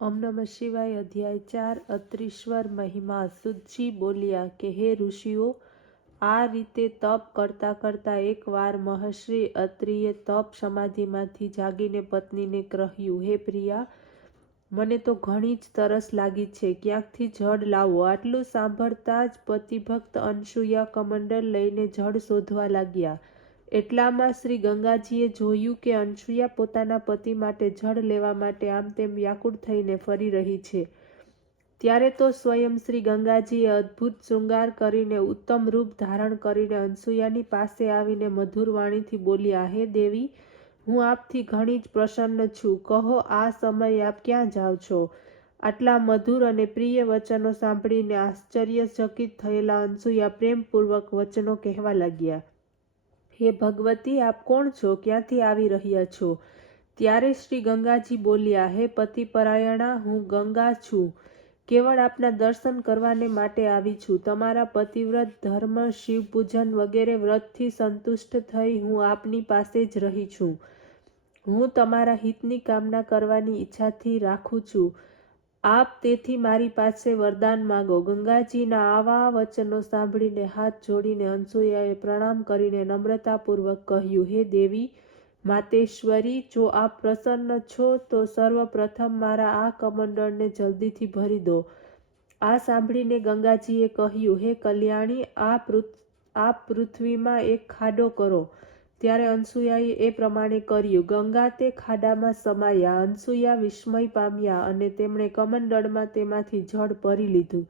ઓમ નમઃ શિવાય. અધ્યાય 4 અત્રીશ્વર મહિમા. સુતજી બોલ્યા કે હે ઋષિઓ, આ રીતે તપ કરતા કરતા એકવાર મહર્ષિ અત્રિએ તપ સમાધિમાંથી જાગીને પત્નીને કહ્યું, હે પ્રિયા, મને તો ઘણી જ તરસ લાગી છે, ક્યાંકથી જળ લાવો. આટલું સાંભળતા જ પતિભક્ત અનસૂયા કમંડલ લઈને જળ શોધવા લાગ્યા. એટલામાં શ્રી ગંગાજીએ જોયું કે અનસૂયા પોતાના પતિ માટે જળ લેવા માટે આમ તેમ વ્યાકુળ થઈને ફરી રહી છે. ત્યારે તો સ્વયં શ્રી ગંગાજીએ અદ્ભુત શૃંગાર કરીને ઉત્તમ રૂપ ધારણ કરીને અનસૂયાની પાસે આવીને મધુર વાણીથી બોલ્યા, હે દેવી, હું આપથી ઘણી જ પ્રસન્ન છું. કહો, આ સમયે આપ ક્યાં જાઓ છો? આટલા મધુર અને પ્રિય વચનો સાંભળીને આશ્ચર્યચકિત થયેલા અનસૂયા પ્રેમપૂર્વક વચનો કહેવા લાગ્યા. હે ભગવતી, આપ કોણ છો? ક્યાંથી આવી રહ્યા છો? ત્યારે શ્રી ગંગાજી બોલ્યા, હે પતિપરાયણા, હું ગંગા છું. કેવળ આપના દર્શન કરવાને માટે આવી છું. તમારા પતિવ્રત ધર્મ, શિવપૂજન વગેરે વ્રતથી સંતુષ્ટ થઈ હું આપની પાસે જ રહી છું. હું તમારા હિતની કામના કરવાની ઈચ્છાથી રાખું છું. આપ તેથી મારી પાસે વરદાન માંગો. ગંગાજીના આવા વચનો સાંભળીને હાથ જોડીને અનસૂયાએ પ્રણામ કરીને નમ્રતાપૂર્વક કહ્યું, હે દેવી માતેશ્વરી, જો આપ પ્રસન્ન છો તો સર્વપ્રથમ મારા આ કમંડળને જલ્દીથી ભરી દો. આ સાંભળીને ગંગાજીએ કહ્યું, હે કલ્યાણી, આપ પૃથ્વીમાં એક ખાડો કરો. ત્યારે અનસૂયાએ એ પ્રમાણે કર્યું. ગંગા તે ખાડામાં સમાયા. અનસૂયા વિસ્મય પામ્યા અને તેમણે કમંડળમાં તેમાંથી જળ ભરી લીધું.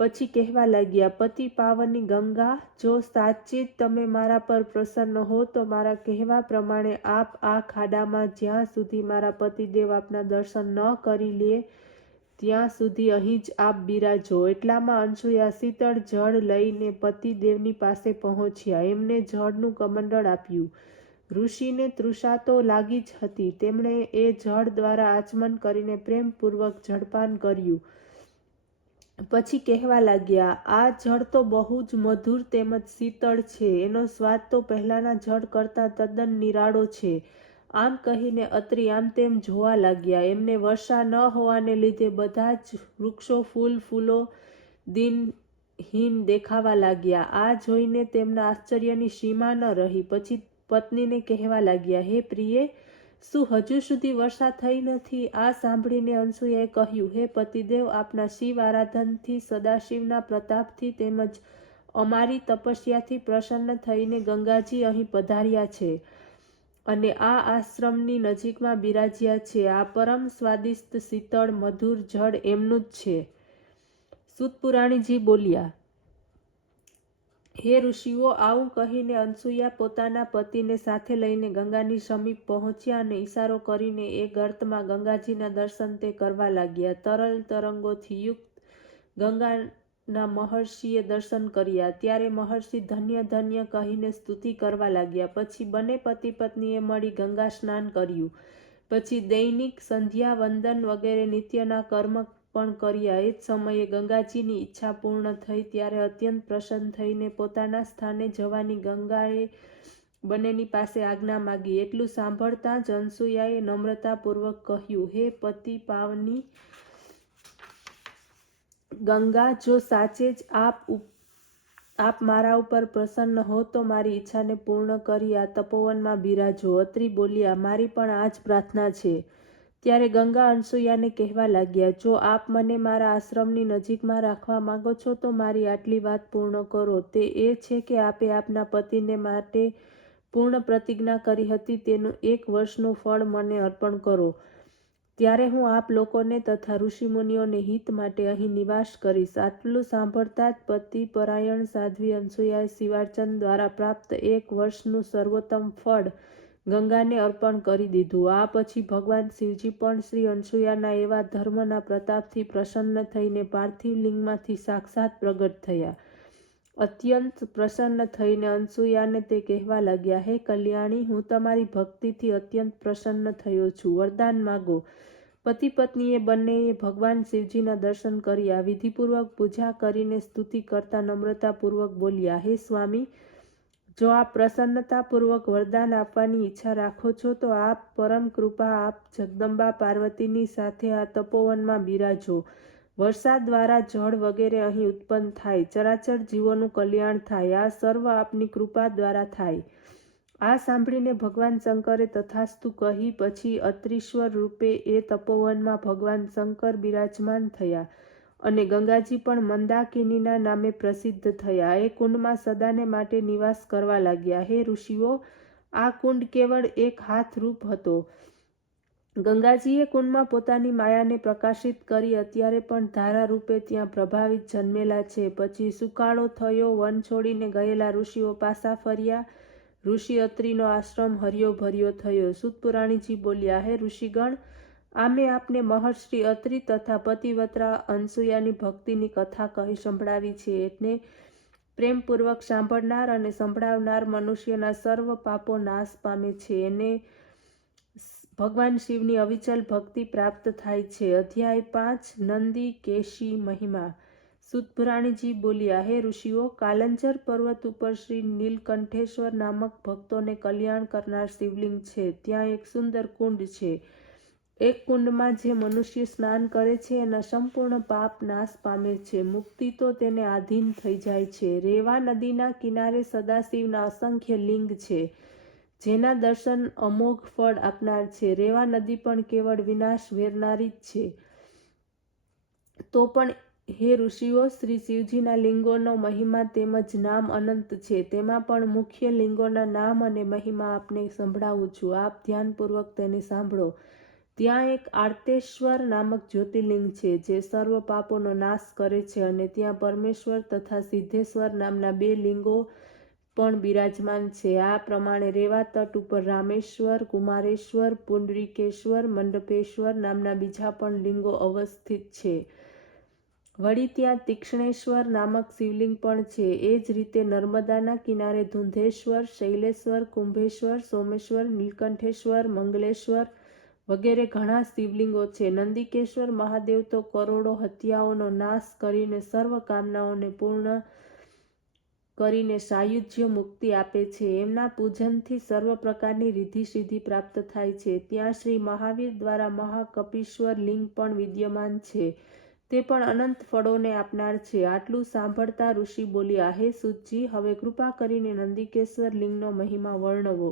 પછી કહેવા લાગ્યા, પતિ પાવની ગંગા, જો સાચે જ તમે મારા પર પ્રસન્ન હો તો મારા કહેવા પ્રમાણે આપ આ ખાડામાં જ્યાં સુધી મારા પતિદેવ આપના દર્શન ન કરી લે ત્યાં સુધી અહીં જ આપ બિરાજો. એટલામાં અનસૂયા શીતળ જળ લઈને પતિદેવની પાસે પહોંચ્યા. એમને જળનું કમંડળ આપ્યું. ઋષિને તૃષા તો લાગી જ હતી. તેમણે એ જળ દ્વારા આચમન કરીને પ્રેમપૂર્વક જળપાન કર્યું. પછી કહેવા લાગ્યા, આ જળ તો બહુ જ મધુર તેમજ શીતળ છે. એનો સ્વાદ તો પહેલાના જળ કરતાં તદ્દન નિરાળો છે. આમ કહીને અત્રિ આમ તેમ જોવા લાગ્યા. એમને વર્ષા ન હોવાને લીધે બધા જ વૃક્ષો ફૂલો દિનહીન દેખાવા લાગ્યા. આ જોઈને તેમના આશ્ચર્યની સીમા ન રહી. પછી પત્નીને કહેવા લાગ્યા, હે પ્રિયે, શું હજુ સુધી વર્ષા થઈ નથી? આ સાંભળીને અનસૂયાએ કહ્યું, હે પતિદેવ, આપના શિવ આરાધનથી, સદાશિવના પ્રતાપથી તેમજ અમારી તપસ્યાથી પ્રસન્ન થઈને ગંગાજી અહીં પધાર્યા છે અને આ આશ્રમની નજીકમાં બિરાજ્યા છે. આ પરમ સ્વાદિષ્ટ શીતળ મધુર જળ એમનું જ છે. સૂતપુરાણીજી બોલ્યા, હે ઋષિઓ, આવું કહીને અનસૂયા પોતાના પતિને સાથે લઈને ગંગાની સમીપ પહોંચ્યા અને ઈશારો કરીને એ ગર્તમાં ગંગાજીના દર્શન તે કરવા લાગ્યા. તરલ તરંગોથી યુક્ત ગંગાના મહર્ષિએ દર્શન કર્યા. ત્યારે મહર્ષિ ધન્ય ધન્ય કહીને સ્તુતિ કરવા લાગ્યા. પછી બંને પતિ પત્નીએ મળી ગંગા સ્નાન કર્યું. પછી દૈનિક સંધ્યા વંદન વગેરે નિત્યના કર્મ પણ કર્યા. એ જ સમયે ગંગાજીની ઈચ્છા પૂર્ણ થઈ. ત્યારે અત્યંત પ્રસન્ન થઈને પોતાના સ્થાને જવાની ગંગાએ બંનેની પાસે આજ્ઞા માગી. એટલું સાંભળતા જ અનસૂયાએ નમ્રતાપૂર્વક કહ્યું, હે પતિ પાવની ગંગા, જો સાચે જ આપ મારા ઉપર પ્રસન્ન હો તો મારી ઈચ્છાને પૂર્ણ કરી આ તપોવનમાં બિરાજો. અત્રિ બોલ્યા, મારી પણ આ જ પ્રાર્થના છે. ત્યારે ગંગા અનસૂયાને કહેવા લાગ્યા, જો આપ મને મારા આશ્રમની નજીકમાં રાખવા માંગો છો તો મારી આટલી વાત પૂર્ણ કરો. તે એ છે કે આપે આપના પતિને માટે પૂર્ણ પ્રતિજ્ઞા કરી હતી તેનું 1 વર્ષનું ફળ મને અર્પણ કરો. ત્યારે હું આપ લોકોને તથા ઋષિમુનિઓને હિત માટે અહીં નિવાસ કરીશ. આટલું સાંભળતા જ પતિપરાયણ સાધ્વી અનસૂયાએ શિવાર્ચન દ્વારા પ્રાપ્ત 1 વર્ષનું સર્વોત્તમ ફળ ગંગાને અર્પણ કરી દીધું. આ પછી ભગવાન શિવજી પણ શ્રી અનસૂયાના એવા ધર્મના પ્રતાપથી પ્રસન્ન થઈને પાર્થિવ લિંગમાંથી સાક્ષાત પ્રગટ થયા. અત્યંત પ્રસન્ન થઈને અનસૂયાને તે કહેવા લાગ્યા, હે કલ્યાણી, હું તમારી ભક્તિથી અત્યંત પ્રસન્ન થયો છું. વરદાન માગો. પતિ પત્નીએ બંનેએ ભગવાન શિવજીના દર્શન કર્યા. વિધિપૂર્વક પૂજા કરીને સ્તુતિ કરતા નમ્રતાપૂર્વક બોલ્યા, હે સ્વામી, જો આપ પ્રસન્નતાપૂર્વક વરદાન આપવાની ઈચ્છા રાખો છો તો આપ પરમ કૃપા આપ જગદંબા પાર્વતીની સાથે આ તપોવનમાં બિરાજો. વરસાદ દ્વારા જળ વગેરે અહીં ઉત્પન્ન થાય, ચરાચર જીવોનું કલ્યાણ થાય, આ સર્વ આપની કૃપા દ્વારા થાય. આ સાંભળીને ભગવાન શંકરે તથાસ્તુ કહી પછી અત્રીશ્વર રૂપે એ તપોવનમાં ભગવાન શંકર બિરાજમાન થયા અને ગંગાજી પણ મંદાકિનીના નામે પ્રસિદ્ધ થયા. એ કુંડમાં સદાને માટે નિવાસ કરવા લાગ્યા. હે ઋષિઓ, આ કુંડ કેવળ એક હાથ રૂપ હતો. ગંગાજીએ કુંડમાં પોતાની માયાને પ્રકાશિત કરી અત્યારે પણ ધારા રૂપે ત્યાં પ્રભાવિત જન્મેલા છે. પછી સુકાળો થયો, વન છોડીને ગયેલા ઋષિઓ પાછા ફર્યા. ઋષિ અત્રિનો આશ્રમ હર્યો ભર્યો થયો. સૂત પુરાણીજી બોલ્યા, હે ઋષિગણ, આમે આપને મહર્ષિ અત્રિ તથા પતિવ્રતા અનસૂયાની ભક્તિની કથા કહી સંભળાવી છે. એટલે પ્રેમપૂર્વક સાંભળનાર અને સંભળાવનાર મનુષ્યના સર્વ પાપો નાશ પામે છે. એને ભગવાન શિવની અવિચલ ભક્તિ પ્રાપ્ત થાય છે. અધ્યાય 5 નંદી કેશી મહિમા. સૂત પુરાણીજી બોલ્યા, હે ઋષિઓ, કાલંજર પર્વત ઉપર શ્રી નીલકંઠેશ્વર નામક ભક્તોને કલ્યાણ કરનાર શિવલિંગ છે. ત્યાં એક સુંદર કુંડ છે. એક કુંડમાં જે મનુષ્ય સ્નાન કરે છે એના સંપૂર્ણ પાપ નાશ પામે છે. મુક્તિ તો તેને આધીન થઈ જાય છે. રેવા નદીના કિનારે સદાશિવના અસંખ્ય લિંગ છે, જેના દર્શન અમોઘ ફળ આપનાર છે. રેવા નદી પણ કેવળ વિનાશ વેરનારી જ છે. તો પણ હે ઋષિઓ, શ્રી શિવજીના લિંગોનો મહિમા તેમજ નામ અનંત છે. તેમાં પણ મુખ્ય લિંગોના નામ અને મહિમા આપને સંભળાવું છું. આપ ધ્યાનપૂર્વક તેને સાંભળો. ત્યાં એક આર્તેશ્વર નામક જ્યોતિર્લિંગ છે, જે સર્વ પાપોનો નાશ કરે છે, અને ત્યાં પરમેશ્વર તથા સિદ્ધેશ્વર નામના 2 લિંગો પણ બિરાજમાન છે. આ પ્રમાણે રેવા તટ ઉપર રામેશ્વર, કુમારેશ્વર, પુંડરીકેશ્વર, મંડપેશ્વર નામના બીજા પણ લિંગો અવસ્થિત છે. વળી ત્યાં તીક્ષ્ણેશ્વર નામક શિવલિંગ પણ છે. એ જ રીતે નર્મદાના કિનારે ધુંધેશ્વર, શૈલેશ્વર, કુંભેશ્વર, સોમેશ્વર, નીલકંઠેશ્વર, મંગલેશ્વર વગેરે ઘણા શિવલિંગો છે. નંદિકેશ્વર મહાદેવ તો કરોડો હત્યાઓનો નાશ કરીને સર્વ કામનાઓને પૂર્ણ કરીને સાયુજ્ય મુક્તિ આપે છે. એમના પૂજનથી સર્વ પ્રકારની રિદ્ધિ સિદ્ધિ પ્રાપ્ત થાય છે. ત્યાં શ્રી મહાવીર દ્વારા મહાકપીશ્વર લિંગ પણ વિદ્યમાન છે. તે પણ અનંત ફળોને આપનાર છે. આટલું સાંભળતા ઋષિ બોલ્યા, હે સૂતજી, હવે કૃપા કરીને નંદિકેશ્વર લિંગનો મહિમા વર્ણવો.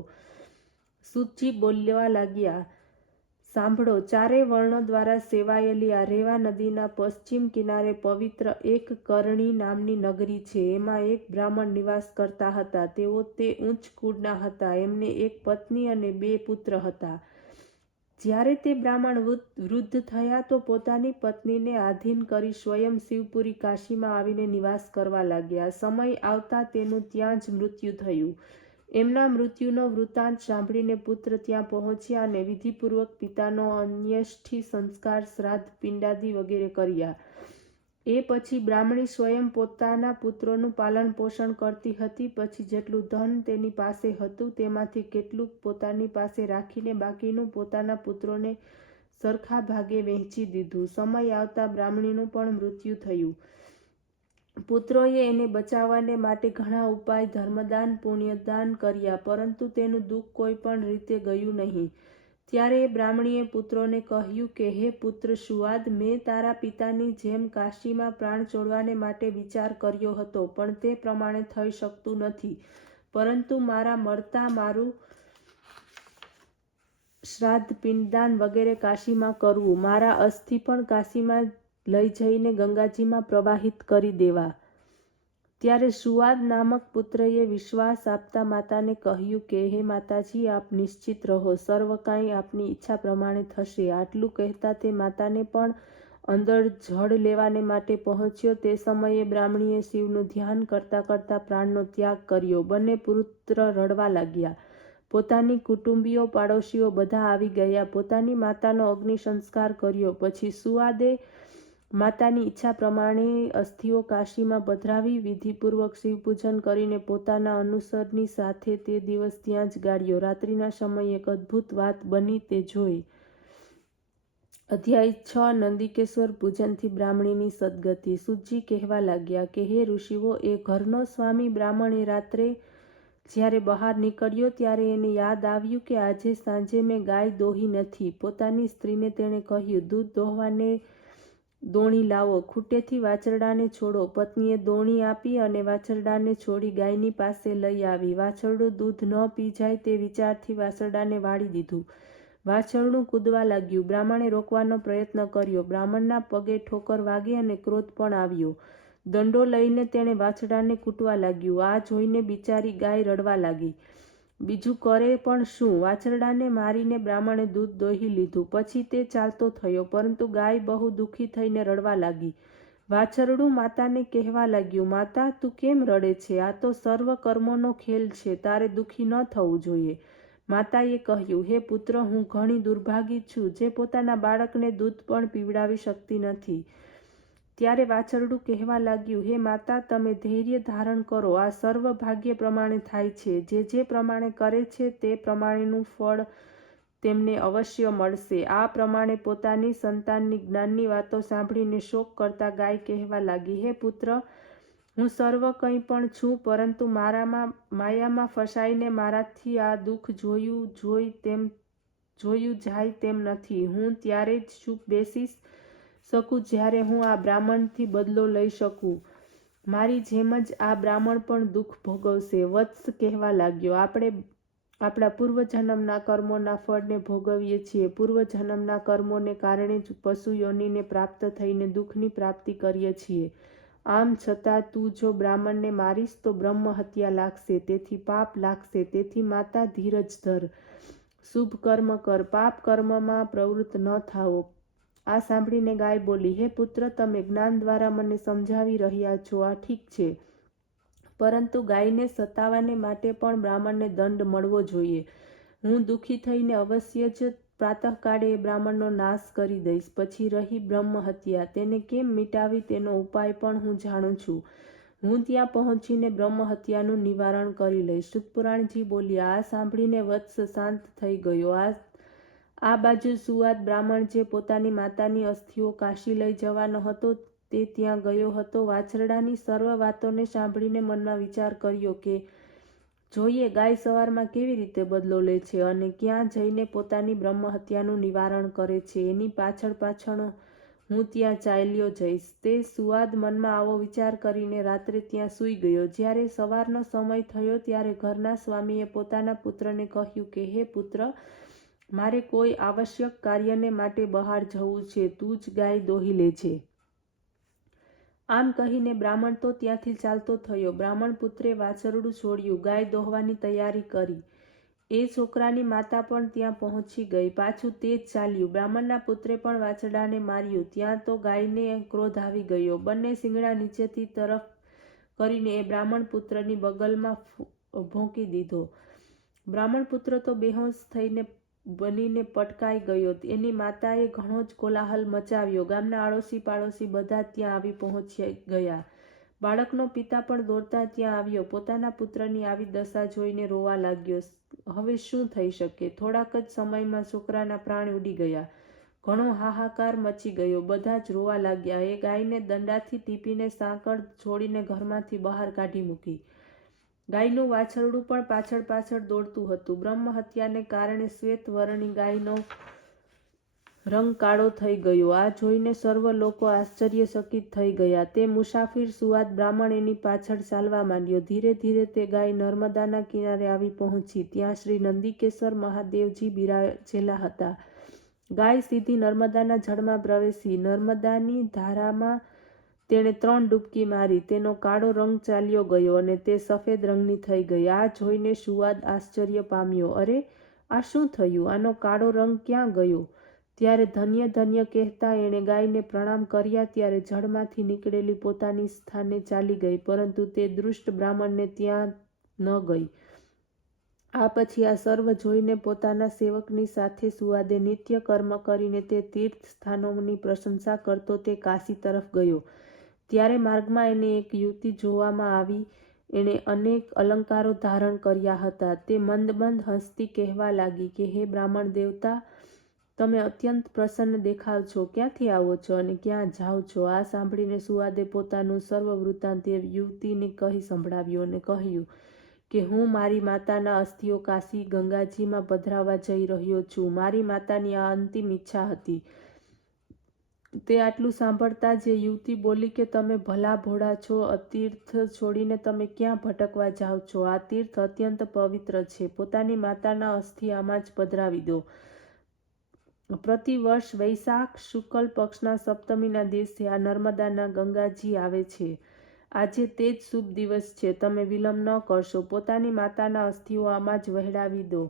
સૂતજી બોલવા લાગ્યા, સાંભળો. 4 વર્ણો દ્વારા સેવાયેલી આ રેવા નદીના પશ્ચિમ કિનારે પવિત્ર એક કરણી નામની નગરી છે. એમાં એક બ્રાહ્મણ નિવાસ કરતા હતા. તેઓ તે ઉચ્ચ કુળના હતા. એમને એક પત્ની અને 2 પુત્ર હતા. જ્યારે તે બ્રાહ્મણ વૃદ્ધ થયા તો પોતાની પત્નીને આધીન કરી સ્વયં શિવપુરી કાશીમાં આવીને નિવાસ કરવા લાગ્યા. સમય આવતા તેનું ત્યાં જ મૃત્યુ થયું. એમના મૃત્યુનો વૃત્તાંત સાંભળીને પુત્ર ત્યાં પહોંચ્યા અને વિધિપૂર્વક પિતાનો અન્યેષ્ઠી સંસ્કાર, શ્રાદ્ધ, પિંડાદિ વગેરે કર્યા. એ પછી બ્રાહ્મણી સ્વયં પોતાના પુત્રોનું પાલન પોષણ કરતી હતી. પછી જેટલું ધન તેની પાસે હતું તેમાંથી કેટલુંક પોતાની પાસે રાખીને બાકીનું પોતાના પુત્રોને સરખા ભાગે વહેંચી દીધું. સમય આવતા બ્રાહ્મણીનું પણ મૃત્યુ થયું. પુત્રોએ એને બચાવવાને માટે ઘણા ઉપાય, ધર્મદાન, પુણ્યદાન કર્યા, પરંતુ તેનું દુઃખ કોઈ પણ રીતે ગયું નહીં. ત્યારે એ બ્રાહ્મણીએ પુત્રોને કહ્યું કે, હે પુત્ર સુવાદ, મેં તારા પિતાની જેમ કાશીમાં પ્રાણ છોડવાને માટે વિચાર કર્યો હતો, પણ તે પ્રમાણે થઈ શકતું નથી. પરંતુ મારા મરતા મારું શ્રાદ્ધ, પિંડદાન વગેરે કાશીમાં કરવું, મારા અસ્થિ પણ કાશીમાં લઈ જઈને ગંગાજીમાં પ્રવાહિત કરી દેવા. ત્યારે સુવાદ નામક પુત્રએ વિશ્વાસ આપતા માતાને કહ્યું કે, હે માતાજી, આપ નિશ્ચિત રહો, સર્વ કાંઈ આપની ઈચ્છા પ્રમાણે થશે. આટલું કહેતા તે માતાને પણ અંદર જળ લેવાને માટે પહોંચ્યો. તે સમયે બ્રાહ્મણીએ શિવનું ધ્યાન કરતાં કરતાં પ્રાણનો ત્યાગ કર્યો. બંને પુત્ર રડવા લાગ્યા. પોતાની કુટુંબીઓ, પાડોશીઓ બધા આવી ગયા. પોતાની માતાનો અગ્નિ સંસ્કાર કર્યો. પછી સુવાદે માતાની ઈચ્છા પ્રમાણે અસ્થિઓ કાશીમાં પધરાવી વિધિપૂર્વક શિવપૂજન કરીને પોતાના અનુસરની સાથે તે દિવસ ત્યાં જ ગાળ્યો. રાત્રિના સમયે એક અદ્ભુત વાત બની તે જોઈ. અધ્યાય 6 નંદિકેશ્વર પૂજનથી બ્રાહ્મણીની સદગતિ. સૂતજી કહેવા લાગ્યા કે, હે ઋષિઓ, એ ઘરનો સ્વામી બ્રાહ્મણ એ રાત્રે જ્યારે બહાર નીકળ્યો ત્યારે એને યાદ આવ્યું કે આજે સાંજે મેં ગાય દોહી નથી. પોતાની સ્ત્રીને તેણે કહ્યું, દૂધ દોહવાને દોણી લાવો, ખૂટેથી વાછરડાને છોડો. પત્નીએ દોણી આપી અને વાછરડાને છોડી ગાયની પાસે લઈ આવી. વાછરડું દૂધ ન પી જાય તે વિચારથી વાછરડાને વાળી દીધું. વાછરડું કૂદવા લાગ્યું. બ્રાહ્મણે રોકવાનો પ્રયત્ન કર્યો. બ્રાહ્મણના પગે ઠોકર વાગી અને ક્રોધ પણ આવ્યો. દંડો લઈને તેણે વાછરડાને કૂટવા લાગ્યું. આ જોઈને બિચારી ગાય રડવા લાગી. બીજું કરે પણ શું? વાછરડાને મારીને બ્રાહ્મણે દૂધ દોહી લીધું. પછી તે ચાલતો થયો, પરંતુ ગાય બહુ દુઃખી થઈને રડવા લાગી. વાછરડું માતાને કહેવા લાગ્યું, માતા, તું કેમ રડે છે? આ તો સર્વ કર્મોનો ખેલ છે. તારે દુઃખી ન થવું જોઈએ. માતાએ કહ્યું, હે પુત્ર, હું ઘણી દુર્ભાગી છું, જે પોતાના બાળકને દૂધ પણ પીવડાવી શકતી નથી. ત્યારે વાછરડું કહેવા લાગ્યું, હે માતા, તમે ધૈર્ય ધારણ કરો. આ સર્વ ભાગ્ય પ્રમાણે થાય છે. જે પ્રમાણે કરે છે તે પ્રમાણેનું ફળ તેમને અવશ્ય મળશે. આ પ્રમાણે પોતાની સંતાનની જ્ઞાનની વાતો સાંભળીને શોક કરતા ગાય કહેવા લાગી, હે પુત્ર, હું સર્વ કંઈ પણ છું, પરંતુ માયામાં ફસાઈને મારાથી આ દુઃખ જોયું જાય તેમ નથી. હું ત્યારે જ ચૂપ બેસી શકું જ્યારે હું આ બ્રાહ્મણથી બદલો લઈ શકું. મારી જેમ જ આ બ્રાહ્મણ પણ દુઃખ ભોગવશે. વત્સ કહેવા લાગ્યો, આપણે આપણા પૂર્વજન્મના કર્મોના ફળને ભોગવીએ છીએ. પૂર્વજન્મના કર્મોને કારણે જ પશુ યોનિને પ્રાપ્ત થઈને દુઃખની પ્રાપ્તિ કરીએ છીએ. આમ છતાં તું જો બ્રાહ્મણને મારીશ તો બ્રહ્મ હત્યા લાગશે, તેથી પાપ લાગશે. તેથી માતા, ધીરજ ધર, શુભ કર્મ કર, પાપ કર્મમાં પ્રવૃત્ત ન થાઓ. આ સાંભળીને ગાય બોલી, હે પુત્ર, તમે જ્ઞાન દ્વારા મને સમજાવી રહ્યા છો, આ ઠીક છે, પરંતુ ગાયને સતાવવાને માટે પણ બ્રાહ્મણને દંડ મળવો જોઈએ. હું દુઃખી થઈને અવશ્ય જ પ્રાતઃકાળે એ બ્રાહ્મણનો નાશ કરી દઈશ. પછી રહી બ્રહ્મ હત્યા, તેને કેમ મિટાવી તેનો ઉપાય પણ હું જાણું છું. હું ત્યાં પહોંચીને બ્રહ્મ હત્યાનું નિવારણ કરી લઈશ. સૂતપુરાણજી બોલ્યા. આ સાંભળીને વત્સ શાંત થઈ ગયો. આ બાજુ સુવાદ બ્રાહ્મણ, જે પોતાની માતાની અસ્થિઓ કાશી લઈ જવાનો હતો, તે ત્યાં ગયો હતો. વાછરડાની સર્વ વાતોને સાંભળીને મનમાં વિચાર કર્યો કે જોઈએ ગાય સવારમાં કેવી રીતે બદલો લે છે અને ક્યાં જઈને પોતાની બ્રહ્મ હત્યાનું નિવારણ કરે છે. એની પાછળ હું ત્યાં ચાલ્યો જઈશ. તે સુવાદ મનમાં આવો વિચાર કરીને રાત્રે ત્યાં સૂઈ ગયો. જ્યારે સવારનો સમય થયો ત્યારે ઘરના સ્વામીએ પોતાના પુત્રને કહ્યું કે, હે પુત્ર, મારે કોઈ આવશ્યક કાર્યને માટે બહાર જવું છે. તું જ ગાય દોહી લેજે. આમ કહીને બ્રાહ્મણ તો ત્યાંથી ચાલતો થયો. બ્રાહ્મણ પુત્રે વાછરડું છોડ્યું, ગાય દોહવાની તૈયારી કરી. એ છોકરાની માતા પણ ત્યાં પહોંચી ગઈ. પાછું તે જ ચાલ્યું. બ્રાહ્મણના પુત્રે પણ વાછરડાને માર્યું. ત્યાં તો ગાયને ક્રોધ આવી ગયો. બંને શિંગડા નીચેથી તરફ કરીને એ બ્રાહ્મણ પુત્રની બગલમાં ભોંકી દીધો. બ્રાહ્મણ પુત્ર તો બેહોશ બનીને પટકાઈ ગયો. એની માતાએ ઘણો જ કોલાહલ મચાવ્યો. ગામના આડોશી પાડોશી બધા ત્યાં આવી પહોંચી ગયા. બાળકનો પિતા પણ દોડતા ત્યાં આવ્યો. પોતાના પુત્રની આવી દશા જોઈને રોવા લાગ્યો. હવે શું થઈ શકે? થોડાક જ સમયમાં છોકરાના પ્રાણ ઉડી ગયા. ઘણો હાહાકાર મચી ગયો. બધા જ રોવા લાગ્યા. એ ગાયને દંડાથી ટીપીને સાંકળ છોડીને ઘરમાંથી બહાર કાઢી મૂકી. ગાયનું વાછરડું પણ પાછળ દોડતું હતું. બ્રહ્મ હત્યાને કારણે શ્વેત વર્ણની ગાયનો રંગ કાળો થઈ ગયો. આ જોઈને સર્વ લોકો આશ્ચર્યચકિત થઈ ગયા. તે મુસાફિર સુવાદ બ્રાહ્મણ એની પાછળ ચાલવા માંડ્યો. ધીરે ધીરે તે ગાય નર્મદાના કિનારે આવી પહોંચી. ત્યાં શ્રી નંદિકેશ્વર મહાદેવજી બિરાજેલા હતા. ગાય સીધી નર્મદાના જળમાં પ્રવેશી. નર્મદાની ધારામાં તેણે 3 ડૂબકી મારી. તેનો કાળો રંગ ચાલ્યો ગયો અને તે સફેદ રંગની થઈ ગઈ. આ જોઈને સુવાદ આશ્ચર્ય પામ્યો. અરે, આ શું થયું? આનો કાળો રંગ ક્યાં ગયો? ત્યારે ધન્ય ધન્ય કહેતા એણે ગાયને પ્રણામ કર્યા. ત્યારે જળમાંથી નીકળેલી પોતાની સ્થાને ચાલી ગઈ, પરંતુ તે દુષ્ટ બ્રાહ્મણને ત્યાં ન ગઈ. આ પછી આ સર્વ જોઈને પોતાના સેવકની સાથે સુવાદે નિત્ય કર્મ કરીને તે તીર્થ સ્થાનોની પ્રશંસા કરતો તે કાશી તરફ ગયો. ત્યારે માર્ગમાં એને એક યુવતી જોવામાં આવી. એણે અનેક અલંકારો ધારણ કર્યા હતા. તે મંદ હસતી કહેવા લાગી કે, હે બ્રાહ્મણ દેવતા, તમે અત્યંત પ્રસન્ન દેખાવ છો. ક્યાંથી આવો છો અને ક્યાં જાઓ છો? આ સાંભળીને સુવાદે પોતાનું સર્વ વૃત્તાંત એ યુવતીને કહી સંભળાવ્યું અને કહ્યું કે હું મારી માતાના અસ્થિઓ કાશી ગંગાજીમાં પધરાવવા જઈ રહ્યો છું. મારી માતાની આ અંતિમ ઈચ્છા હતી. તે આટલું સાંભળતા જ યુવતી બોલી કે તમે ભલા ભોળા છો. તીર્થ છોડીને તમે ક્યાં ભટકવા જાઓ છો? આ તીર્થ અત્યંત પવિત્ર છે. પોતાની માતાના અસ્થિ આમાં જ પધરાવી દો. પ્રતિવર્ષ વૈશાખ શુક્લ પક્ષના સપ્તમીના દિવસે આ નર્મદાના ગંગાજી આવે છે. આજે તે જ શુભ દિવસ છે. તમે વિલંબ ન કરશો. પોતાની માતાના અસ્થિઓ આમાં જ વહેડાવી દો.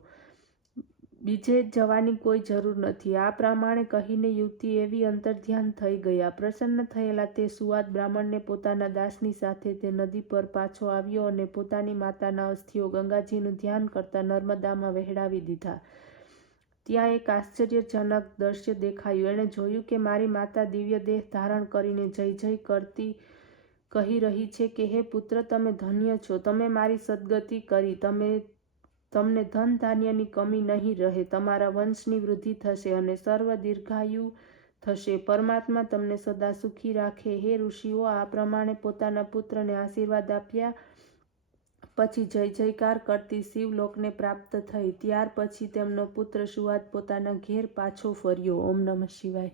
બીજે જવાની કોઈ જરૂર નથી. આ પ્રમાણે કહીને યુવતી એવી અંતર્ધ્યાન થઈ ગયા. પ્રસન્ન થયેલા તે સુવાદ બ્રાહ્મણને પોતાના દાસની સાથે તે નદી પર પાછો આવ્યો અને પોતાની માતાના અસ્થિઓ ગંગાજીનું ધ્યાન કરતા નર્મદામાં વહેડાવી દીધા. ત્યાં એક આશ્ચર્યજનક દ્રશ્ય દેખાયું. એણે જોયું કે મારી માતા દિવ્ય દેહ ધારણ કરીને જય જય કરતી કહી રહી છે કે હે પુત્ર, તમે ધન્ય છો. તમે મારી સદગતિ કરી. તમને ધન ધાન્યની કમી નહીં રહે. તમારા વંશની વૃદ્ધિ થશે અને સર્વ દીર્ઘાયુ થશે. પરમાત્મા તમને સદા સુખી રાખે. હે ઋષિઓ, આ પ્રમાણે પોતાના પુત્રને આશીર્વાદ આપ્યા પછી જય જયકાર કરતી શિવલોકને પ્રાપ્ત થઈ. ત્યાર પછી તેમનો પુત્ર સુવાદ પોતાના ઘેર પાછો ફર્યો. ઓમ નમઃ શિવાય.